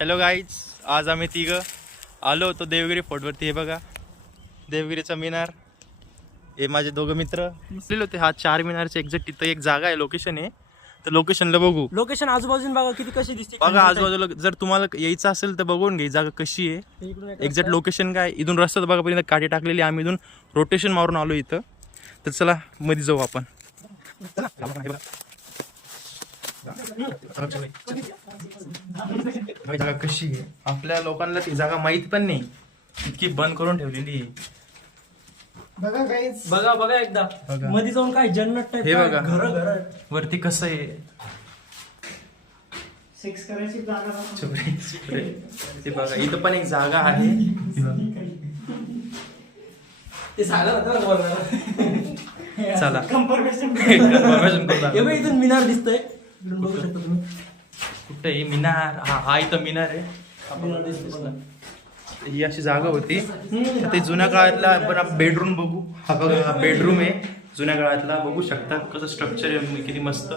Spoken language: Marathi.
हॅलो गाईज, आज आम्ही तिघं आलो होतो देवगिरी फोर्टवरती. हे बघा देवगिरीचा मिनार. हे माझे दोघं मित्र बसलेले होते. हा 4 मिनारचे एक्झॅक्ट तिथं एक जागा आहे, लोकेशन आहे. तर लोकेशनला बघू. लोकेशन आजूबाजून बघा किती कशी दिसते. बघा आजूबाजूला जर तुम्हाला यायचं असेल तर बघून घे जागा कशी आहे. एक्झॅक्ट लोकेशन काय इथून रस्ता बघा, पर्यंत काठी टाकलेली. आम्ही इथून रोटेशन मारून आलो इथं. तर चला मध्ये जाऊ आपण. जागा कशी आहे आपल्या लोकांना ती जागा माहित पण नाही, इतकी बंद करून ठेवलेली आहे. बघा गाईज, बघा बघा एकदा मध्ये जाऊन काय जन्नत टाइप. हे बघा घर वरती कसं आहे. सेक्स करायची जागा. ते बघा इथं पण एक जागा आहे. ते सागर होतं बोलणार. चला कन्फर्मेशन हे बघ, इथून मिनार दिसतंय. इकडून बघू शकता तुम्ही. कुठे ही मिनार. हा इथं मिनार आहे. मिनार दिसतंय बघा. ही अशी जागा होती. ते जुन्या काळातला आपण बेडरूम बघू. हा बघा हा बेडरूम आहे जुन्या काळातला. बघू शकता कसं स्ट्रक्चर आहे, किती मस्त.